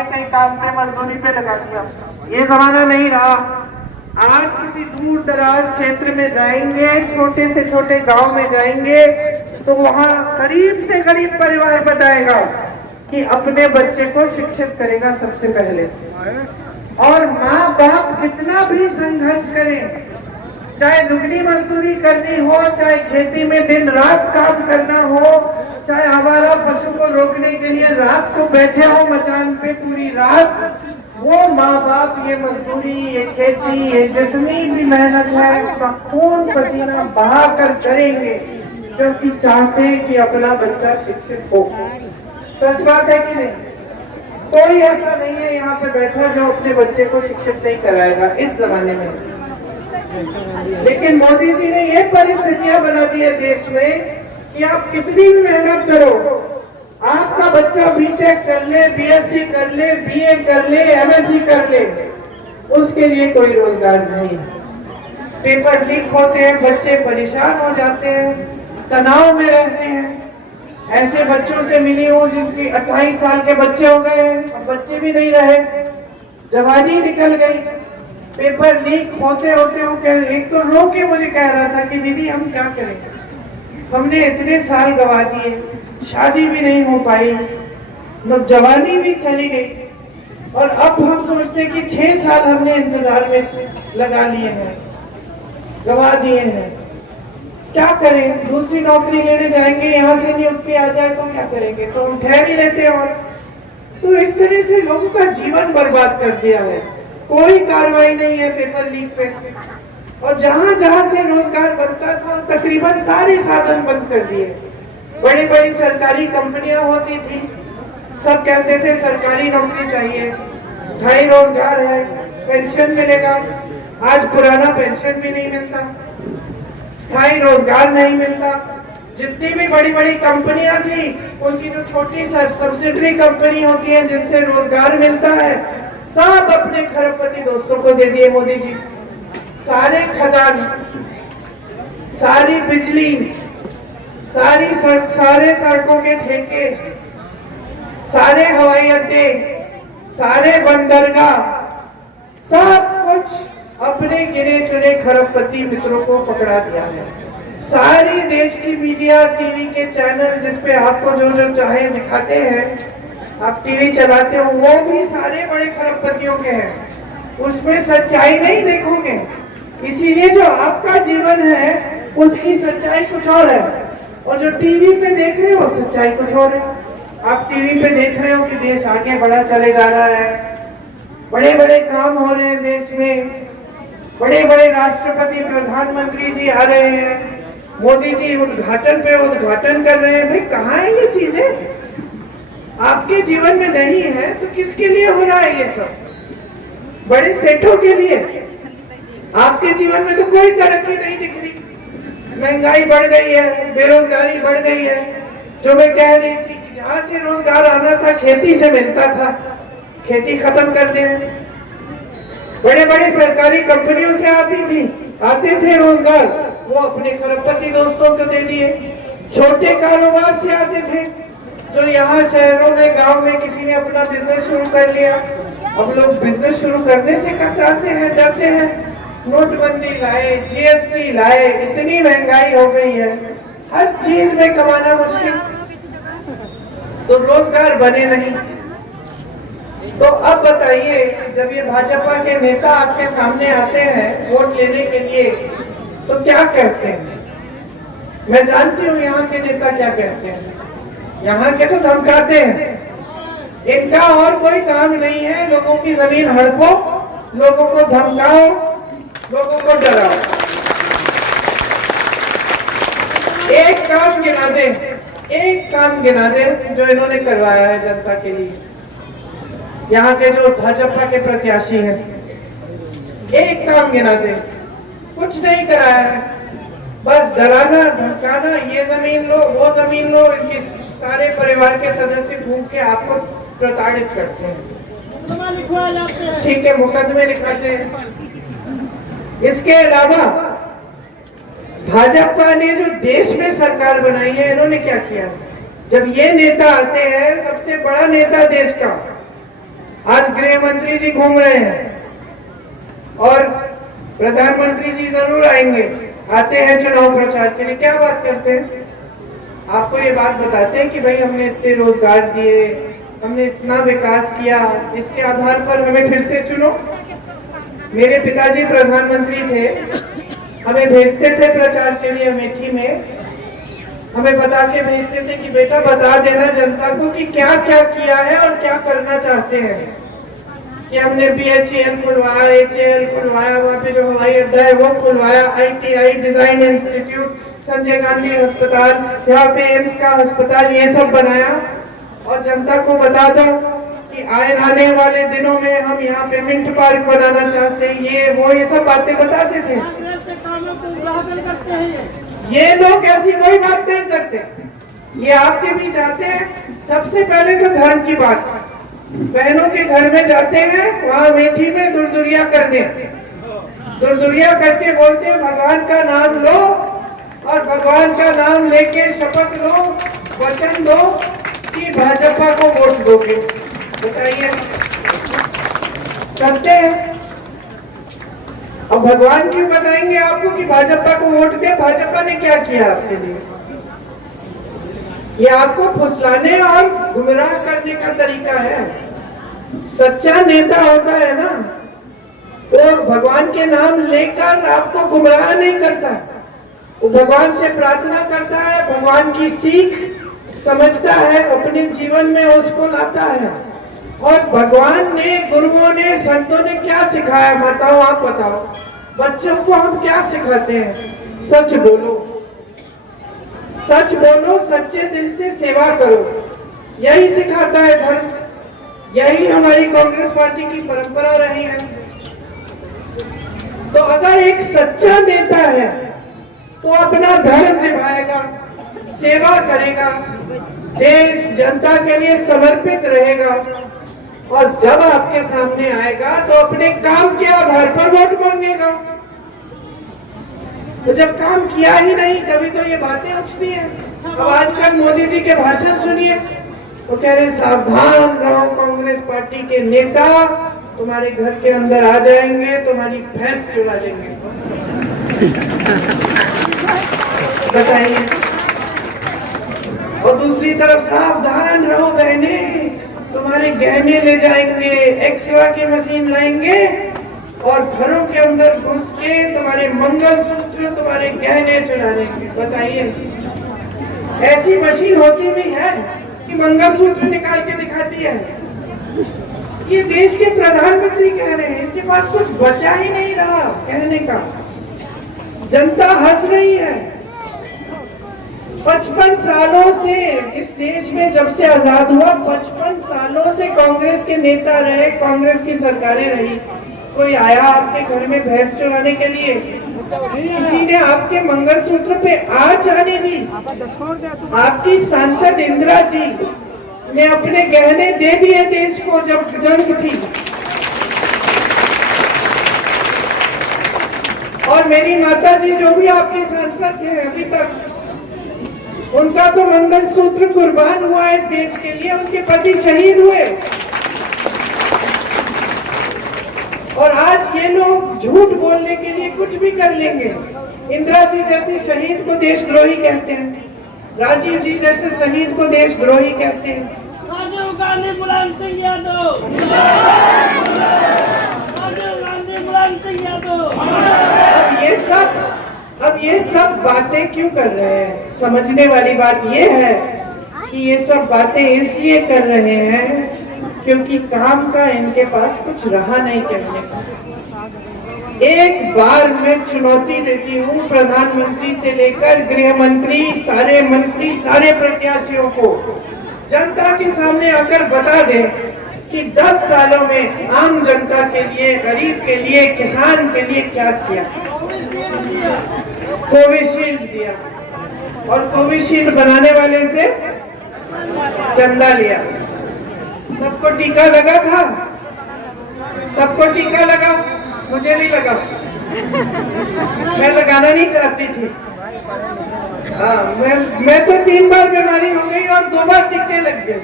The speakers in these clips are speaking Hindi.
आपने कहीं काम पे मजदूरी पे लगा दिया। ये जमाना नहीं रहा। आज किसी दूर दराज क्षेत्र में जाएंगे, छोटे से छोटे गांव में जाएंगे, तो वहां गरीब से गरीब परिवार बताएगा कि अपने बच्चे को शिक्षित करेगा सबसे पहले। और माँ बाप कितना भी संघर्ष करें, चाहे दुगनी मजदूरी करनी हो, चाहे खेती में दिन रात काम करना हो, चाहे हमारा पशु को रोकने के लिए रात को बैठे हो मचान पे पूरी रात, वो माँ बाप ये मजदूरी, ये खेती, ये जितनी भी मेहनत है उसका खून पसीना बहा कर करेंगे, क्योंकि चाहते हैं कि अपना बच्चा शिक्षित हो। सच बात है कि नहीं? कोई ऐसा नहीं है यहाँ पे बैठा जो अपने बच्चे को शिक्षित नहीं कराएगा इस जमाने में। लेकिन मोदी जी ने ये परिस्थितियां बना दी है देश में कि आप कितनी भी मेहनत करो, आपका बच्चा बीटेक कर ले, बीएससी कर ले, बीए कर ले, एमएससी कर ले, उसके लिए कोई रोजगार नहीं। पेपर लीक होते हैं, बच्चे परेशान हो जाते हैं, तनाव में रहते हैं। ऐसे बच्चों से मिली हूँ जिनकी 28 साल के बच्चे हो गए, अब बच्चे भी नहीं रहे, जवानी निकल गई। पेपर लीक होते होते एक तो रो के मुझे कह रहा था कि दीदी हम क्या करें, हमने इतने साल गवा दिए, शादी भी नहीं हो पाई, जवानी भी चली गई, और अब हम सोचते कि 6 साल हमने इंतजार में लगा लिए हैं, गवा दिए हैं, क्या करें? दूसरी नौकरी लेने जाएंगे, यहाँ से नियुक्ति आ जाए तो क्या करेंगे? तो हम ठहर ही लेते हैं। और तो इस तरह से लोगों का जीवन बर्बाद कर दिया है। कोई कार्रवाई नहीं है पेपर लीक पे, और जहां जहां से रोजगार बनता था तकरीबन सारे साधन बंद कर दिए। बड़ी बड़ी सरकारी कंपनियां होती थी, सब कहते थे सरकारी नौकरी चाहिए, स्थायी रोजगार है, पेंशन मिलेगा। आज पुराना पेंशन भी नहीं मिलता, स्थायी रोजगार नहीं मिलता। जितनी भी बड़ी बड़ी कंपनियां थी, उनकी जो छोटी सब्सिडरी कंपनी होती है जिनसे रोजगार मिलता है, सब अपने खरबपति दोस्तों को दे दिए मोदी जी। सारे खदान, सारी बिजली, सारे सड़कों के ठेके, सारे हवाई अड्डे, सारे बंदरगाह, सब कुछ अपने गिने चुने खरबपति मित्रों को पकड़ा दिया है। सारी देश की मीडिया, टीवी के चैनल जिसपे आपको जो जो चाहे दिखाते हैं, आप टीवी चलाते हो, वो भी सारे बड़े खरबपतियों के हैं। उसमें सच्चाई नहीं देखोगे, इसीलिए जो आपका जीवन है उसकी सच्चाई कुछ और है, और जो टीवी पे देख रहे हो सच्चाई कुछ और है। आप टीवी पे देख रहे हो कि देश आगे बढ़ा चले जा रहा है, बड़े बड़े काम हो रहे हैं देश में, बड़े बड़े राष्ट्रपति प्रधानमंत्री जी आ रहे हैं, मोदी जी उद्घाटन पे उद्घाटन कर रहे हैं। भाई कहाँ है ये चीजें? आपके जीवन में नहीं है तो किसके लिए हो रहा है ये सब? बड़े सेठों के लिए। आपके जीवन में तो कोई तरक्की नहीं दिख रही। महंगाई बढ़ गई है, बेरोजगारी बढ़ गई है। जो मैं कह रही थी कि जहाँ से रोजगार आना था खेती से मिलता था, खेती खत्म कर दे। बड़े बड़े सरकारी कंपनियों से आते थे रोजगार, वो अपने खरबपति दोस्तों को दे दिए। छोटे कारोबार से आते थे, जो यहाँ शहरों में, गांव में किसी ने अपना बिजनेस शुरू कर लिया, अब लोग बिजनेस शुरू करने से कतराते हैं, डरते हैं। नोटबंदी लाए, जीएसटी लाए, इतनी महंगाई हो गई है, हर चीज में कमाना मुश्किल, तो रोजगार बने नहीं। तो अब बताइए, जब ये भाजपा के नेता आपके सामने आते हैं वोट लेने के लिए, तो क्या कहते हैं? मैं जानती हूँ यहाँ के नेता क्या कहते हैं। यहाँ के तो धमकाते हैं। इनका और कोई काम नहीं है, लोगों की जमीन हड़पो, लोगों को धमकाओ, लोगों को डराओ। एक काम गिना दे, एक काम गिना दे जो इन्होंने करवाया है जनता के लिए। यहाँ के जो भाजपा के प्रत्याशी हैं, एक काम गिना दे। कुछ नहीं कराया है, बस डराना, धमकाना, ये जमीन लो, वो जमीन लो। इनके सारे परिवार के सदस्य घूम के आपको प्रताड़ित करते हैं। ठीक है, मुकदमे लिखाते हैं। इसके अलावा भाजपा ने जो देश में सरकार बनाई है, इन्होंने क्या किया? जब ये नेता आते हैं, सबसे बड़ा नेता देश का, आज गृह मंत्री जी घूम रहे हैं और प्रधानमंत्री जी जरूर आएंगे, आते हैं चुनाव प्रचार के लिए। क्या बात करते हैं? आपको ये बात बताते हैं कि भाई हमने इतने रोजगार दिए, हमने इतना विकास किया, इसके आधार पर हमें फिर से चुनो। मेरे पिताजी प्रधानमंत्री थे, हमें भेजते थे प्रचार के लिए अमेठी में, हमें बता के भेजते थे कि बेटा बता देना जनता को कि क्या क्या किया है और क्या करना चाहते हैं। कि हमने BHEL खुलवाया, HAL खुलवाया, वहाँ पे जो हवाई अड्डा है वो खुलवाया, ITI design institute, Sanjay Gandhi अस्पताल, यहाँ पे एम्स का अस्पताल, ये सब बनाया। और जनता को बता दो कि आने वाले दिनों में हम यहाँ पे मिंट पार्क बनाना चाहते हैं, ये सब बातें बताते थे। ये लोग ऐसी कोई बात नहीं करते, ये आपके बीच आते हैं। सबसे पहले तो धर्म की बात, बहनों के घर में जाते हैं, वहाँ अमेठी में दुरदुरिया करने, दुरदुरिया करके बोलते हैं भगवान का नाम लो और भगवान का नाम लेके शपथ लो, वचन दो कि भाजपा को वोट दोगे। बताइए, करते हैं। अब भगवान क्यों बताएंगे आपको कि भाजपा को वोट दे? भाजपा ने क्या किया आपके लिए? ये आपको फुसलाने और गुमराह करने का तरीका है। सच्चा नेता होता है ना, वो भगवान के नाम लेकर आपको गुमराह नहीं करता, वो भगवान से प्रार्थना करता है, भगवान की सीख समझता है, अपने जीवन में उसको लाता है। और भगवान ने, गुरुओं ने, संतों ने क्या सिखाया? माताओं आप बताओ, बच्चों को हम क्या सिखाते हैं? सच बोलो, सच बोलो, सच्चे दिल से सेवा करो, यही सिखाता है धर्म। यही हमारी कांग्रेस पार्टी की परंपरा रही है। तो अगर एक सच्चा नेता है तो अपना धर्म निभाएगा, सेवा करेगा, देश जनता के लिए समर्पित रहेगा, और जब आपके सामने आएगा तो अपने काम के आधार पर वोट मांगेगा। तो जब काम किया ही नहीं तभी तो ये बातें उठती हैं। अब आजकल मोदी जी के भाषण सुनिए, वो कह रहे सावधान रहो, कांग्रेस पार्टी के नेता तुम्हारे घर के अंदर आ जाएंगे, तुम्हारी भैंस चुरा लेंगे। बताइए। और दूसरी तरफ सावधान रहो बहने, तुम्हारे गहने ले जाएंगे, एक्सरा की मशीन लाएंगे और घरों के अंदर घुस के तुम्हारे मंगलसूत्र, तुम्हारे गहने चुरा लेंगे। बताइए, ऐसी मशीन होती भी है कि मंगलसूत्र निकाल के दिखाती है। ये देश के प्रधानमंत्री कह रहे हैं, इनके पास कुछ बचा ही नहीं रहा कहने का। जनता हंस रही है। 55 सालों से इस देश में जब से आजाद हुआ, 55 सालों से कांग्रेस के नेता रहे, कांग्रेस की सरकारें रही। कोई आया आपके घर में भैंस चुराने के लिए? किसी ने आपके मंगलसूत्र पे आज आने दी? आपकी सांसद इंदिरा जी ने अपने गहने दे दिए देश को जब जंग थी। और मेरी माता जी जो भी आपकी सांसद थे अभी तक, उनका तो मंगलसूत्र कुर्बान हुआ इस देश के लिए, उनके पति शहीद हुए। और आज ये लोग झूठ बोलने के लिए कुछ भी कर लेंगे। इंदिरा जी जैसे शहीद को देशद्रोही कहते हैं, राजीव जी जैसे शहीद को देशद्रोही कहते हैं। राजीव गांधी, मुलायम सिंह यादव, राजीव गांधी, मुलायम सिंह यादव। अब ये सब बातें क्यों कर रहे हैं? समझने वाली बात ये है कि ये सब बातें इसलिए कर रहे हैं क्योंकि काम का इनके पास कुछ रहा नहीं कहने का। एक बार मैं चुनौती देती हूँ प्रधानमंत्री से लेकर गृह मंत्री, सारे मंत्री, सारे प्रत्याशियों को, जनता के सामने आकर बता दें कि 10 सालों में आम जनता के लिए, गरीब के लिए, किसान के लिए क्या किया। कोविशील्ड दिया और कोविशील्ड बनाने वाले से चंदा लिया। सबको टीका लगा था, सबको टीका लगा, मुझे नहीं लगा, मैं लगाना नहीं चाहती थी। हाँ, मैं तो 3 बार बीमारी हो गई और 2 बार टीके लग गए।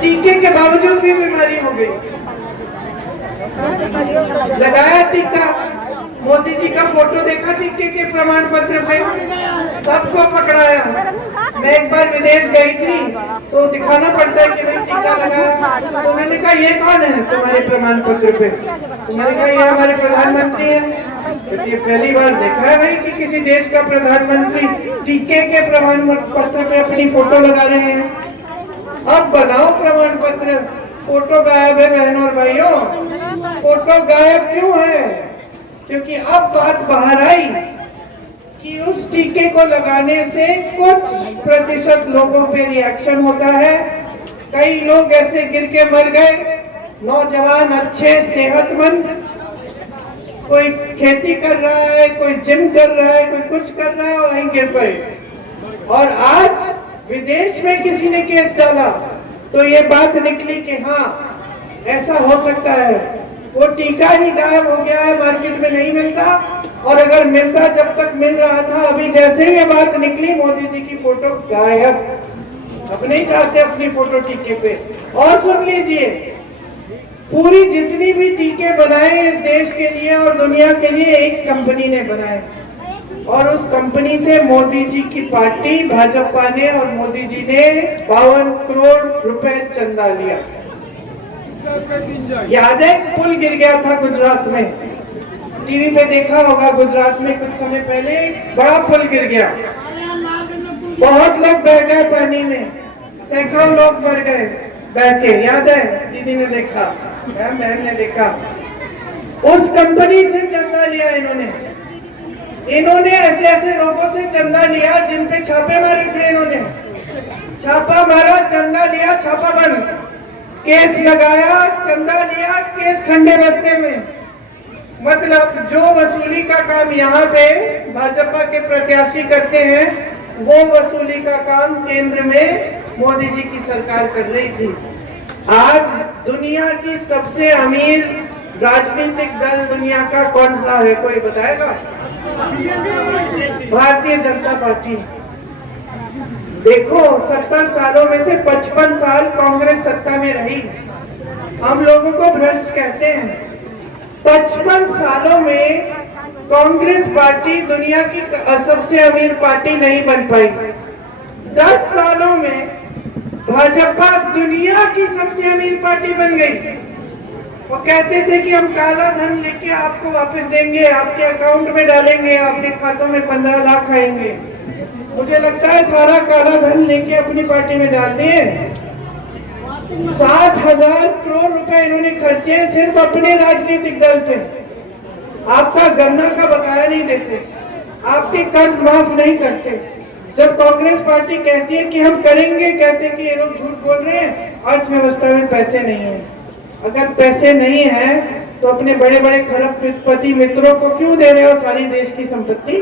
टीके के बावजूद भी बीमारी हो गई। लगाया टीका, मोदी जी का फोटो देखा टीके के प्रमाण पत्र पे, सबको पकड़ाया। मैं एक बार विदेश गई थी तो दिखाना पड़ता है कि भाई टीका लगाया, तो मैंने कहा ये कौन है तुम्हारे प्रमाण पत्र पे? तो मैंने कहा ये हमारे प्रधानमंत्री हैं। तो ये पहली बार देखा है भाई कि किसी देश का प्रधानमंत्री टीके के प्रमाण पत्र पे अपनी फोटो लगा रहे हैं। अब बनाओ प्रमाण पत्र, फोटो गायब है बहनों और भाइयों। फोटो गायब क्यों है? क्योंकि अब बात बाहर आई कि उस टीके को लगाने से कुछ प्रतिशत लोगों पे रिएक्शन होता है। कई लोग ऐसे गिर के मर गए, नौजवान अच्छे सेहतमंद, कोई खेती कर रहा है, कोई जिम कर रहा है, कोई कुछ कर रहा है और वहीं गिर पड़े। और आज विदेश में किसी ने केस डाला तो ये बात निकली कि हाँ ऐसा हो सकता है। वो टीका ही गायब हो गया है, मार्केट में नहीं मिलता, और अगर मिलता जब तक मिल रहा था, अभी जैसे ही ये बात निकली मोदी जी की फोटो गायब। अब नहीं चाहते अपनी फोटो टीके पे। और सुन लीजिए, पूरी जितनी भी टीके बनाए इस देश के लिए और दुनिया के लिए एक कंपनी ने बनाए, और उस कंपनी से मोदी जी की पार्टी भाजपा ने और मोदी जी ने 52 करोड़ रुपए चंदा लिया। याद है पुल गिर गया था गुजरात में, टीवी पे देखा होगा, गुजरात में कुछ समय पहले बड़ा पुल गिर गया, बहुत लोग बह गए पानी में, सैकड़ों लोग मर गए बह के। याद है, दीदी ने देखा, बहन ने देखा। उस कंपनी से चंदा लिया इन्होंने ऐसे ऐसे लोगों से चंदा लिया जिन पे छापे मारे थे। इन्होंने छापा मारा, चंदा लिया, छापा बंद, केस लगाया, चंदा लिया, केस ठंडे बस्ते में। मतलब जो वसूली का काम यहाँ पे भाजपा के प्रत्याशी करते हैं, वो वसूली का काम केंद्र में मोदी जी की सरकार कर रही थी। आज दुनिया की सबसे अमीर राजनीतिक दल दुनिया का कौन सा है, कोई बताएगा? भारतीय जनता पार्टी। देखो, 70 सालों में से 55 साल कांग्रेस सत्ता में रही। हम लोगों को भ्रष्ट कहते हैं। 55 सालों में कांग्रेस पार्टी दुनिया की सबसे अमीर पार्टी नहीं बन पाई। 10 सालों में भाजपा दुनिया की सबसे अमीर पार्टी बन गई। वो कहते थे कि हम काला धन लेके आपको वापस देंगे, आपके अकाउंट में डालेंगे, आपके खातों में 15 लाख आएंगे। मुझे लगता है सारा काला धन लेके अपनी पार्टी में डाल दिए। 60,000 करोड़ रुपए इन्होंने खर्चे सिर्फ अपने राजनीतिक दल पे। आपका गन्ना का बकाया नहीं देते, आपके कर्ज माफ नहीं करते। जब कांग्रेस पार्टी कहती है कि हम करेंगे, कहते कि ये लोग झूठ बोल रहे हैं, अर्थव्यवस्था में पैसे नहीं है। अगर पैसे नहीं है तो अपने बड़े बड़े खरबपति मित्रों को क्यों दे रहे हो सारी देश की संपत्ति?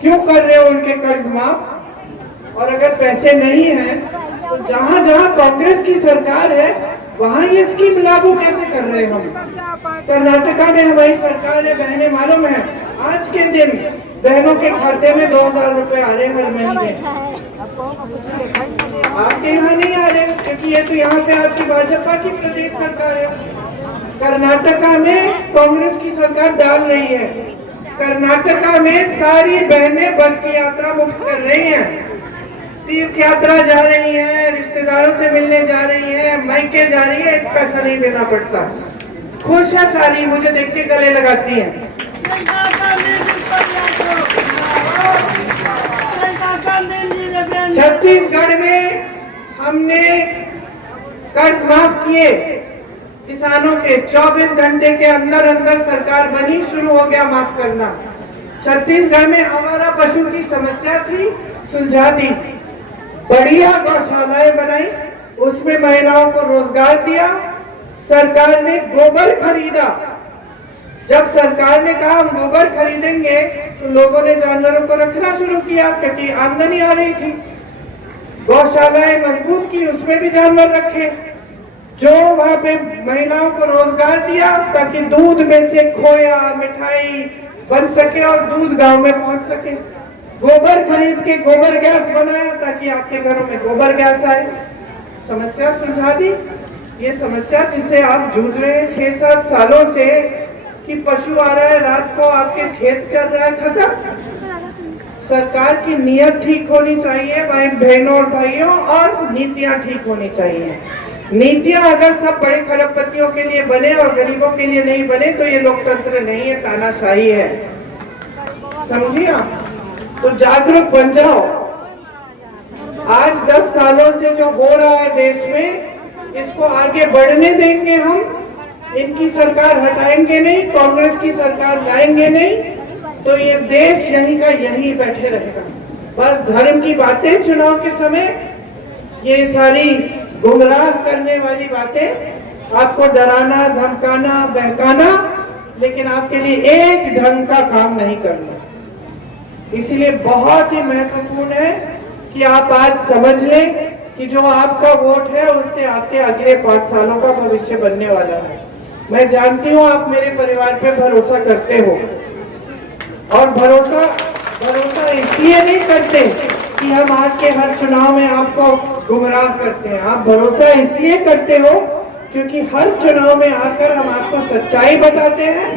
क्यों कर रहे हो उनके कर्ज माफ? और अगर पैसे नहीं है तो जहां जहां कांग्रेस की सरकार है वहां ये स्कीम लागू कैसे कर रहे हैं हम? कर्नाटका में हमारी सरकार है, बहनें मालूम है, आज के दिन बहनों के खाते में 2000 रुपए आ रहे हैं हर महीने। आपके यहाँ नहीं आ रहे, क्योंकि ये तो यहाँ पे आपकी भाजपा की प्रदेश सरकार है। कर्नाटका में कांग्रेस की सरकार डाल रही है। कर्नाटका में सारी बहनें बस की यात्रा मुफ्त कर रही हैं, तीर्थ यात्रा जा रही है, रिश्तेदारों से मिलने जा रही है, मायके जा रही है, एक पैसा नहीं देना पड़ता। खुश है सारी, मुझे देख के गले लगाती है। छत्तीसगढ़ में हमने कर्ज माफ किए किसानों के, 24 घंटे के अंदर अंदर सरकार बनी, शुरू हो गया माफ करना। छत्तीसगढ़ में हमारा पशु की समस्या थी, सुलझा दी। बढ़िया गौशालाएं बनाई, उसमें महिलाओं को रोजगार दिया। सरकार ने गोबर खरीदा। जब सरकार ने कहा हम गोबर खरीदेंगे तो लोगों ने जानवरों को रखना शुरू किया, क्योंकि आमदनी आ रही थी। गौशालाएं मजबूत की, उसमें भी जानवर रखे, जो वहां पे महिलाओं को रोजगार दिया ताकि दूध में से खोया मिठाई बन सके और दूध गांव में पहुंच सके। गोबर खरीद के गोबर गैस बनाया ताकि आपके घरों में गोबर गैस आए। समस्या सुलझा दी। ये समस्या जिससे आप जूझ रहे हैं 6-7 सालों से कि पशु आ रहा है रात को आपके खेत चल रहा है, खत्म। सरकार की नीयत ठीक होनी चाहिए बहनों और भाइयों, और नीतियां ठीक होनी चाहिए। नीतियां अगर सब बड़े खरबपतियों के लिए बने और गरीबों के लिए नहीं बने तो ये लोकतंत्र नहीं है, तानाशाही है। समझिए आप? तो जागरूक बन जाओ। आज 10 सालों से जो हो रहा है देश में, इसको आगे बढ़ने देंगे हम। इनकी सरकार हटाएंगे नहीं, कांग्रेस की सरकार लाएंगे नहीं, तो ये देश यहीं का यहीं बैठे रहेगा। बस धर्म की बातें चुनाव के समय, ये सारी गुमराह करने वाली बातें, आपको डराना, धमकाना, बहकाना, लेकिन आपके लिए एक ढंग का काम नहीं करना। इसलिए बहुत ही महत्वपूर्ण है कि आप आज समझ लें कि जो आपका वोट है उससे आपके अगले 5 सालों का भविष्य बनने वाला है। मैं जानती हूँ आप मेरे परिवार पे भरोसा करते हो, और भरोसा इसलिए नहीं करते कि हम आज के हर चुनाव में आपको गुमराह करते हैं। आप भरोसा इसलिए करते हो क्योंकि हर चुनाव में आकर हम आपको सच्चाई बताते हैं।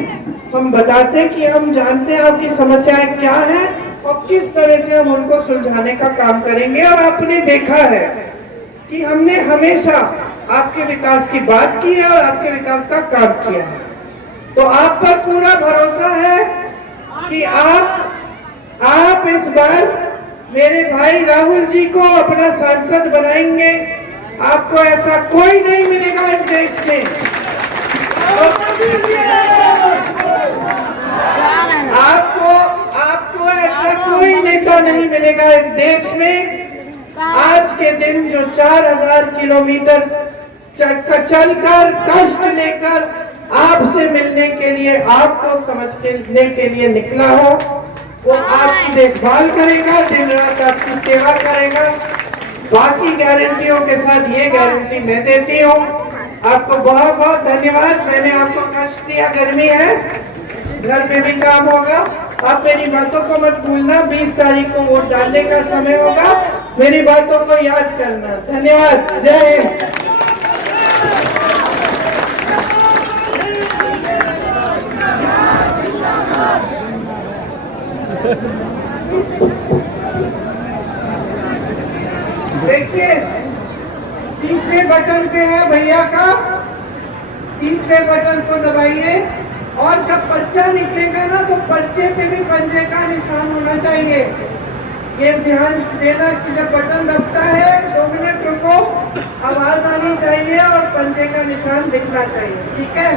हम बताते हैं कि हम जानते हैं आपकी समस्याएं क्या हैं और किस तरह से हम उनको सुलझाने का काम करेंगे। और आपने देखा है कि हमने हमेशा आपके विकास की बात की है और आपके विकास का काम किया है। तो आप पर पूरा भरोसा है कि आप इस बार मेरे भाई राहुल जी को अपना सांसद बनाएंगे। आपको ऐसा कोई नहीं मिलेगा इस देश में। आपको ऐसा कोई नेता नहीं मिलेगा इस देश में। आज के दिन जो 4000 किलोमीटर चलकर कष्ट लेकर आपसे मिलने के लिए, आपको समझने के लिए निकला हो, वो आपकी देखभाल करेगा, दिन रात आपकी सेवा करेगा। बाकी गारंटियों के साथ ये गारंटी मैं देती हूँ। आपको बहुत बहुत धन्यवाद। मैंने आपको कष्ट दिया, गर्मी है, घर में भी काम होगा। आप मेरी बातों को मत भूलना। 20 तारीख को वोट डालने का समय होगा, मेरी बातों को याद करना। धन्यवाद। जय हिंद। देखिए, तीसरे बटन पे है भैया का, तीसरे बटन को दबाइए और जब पर्चा निकलेगा ना तो पर्चे पे भी पंजे का निशान होना चाहिए। ये ध्यान देना कि जब बटन दबता है 2 मिनट रुको, आवाज आनी चाहिए और पंजे का निशान दिखना चाहिए। ठीक है?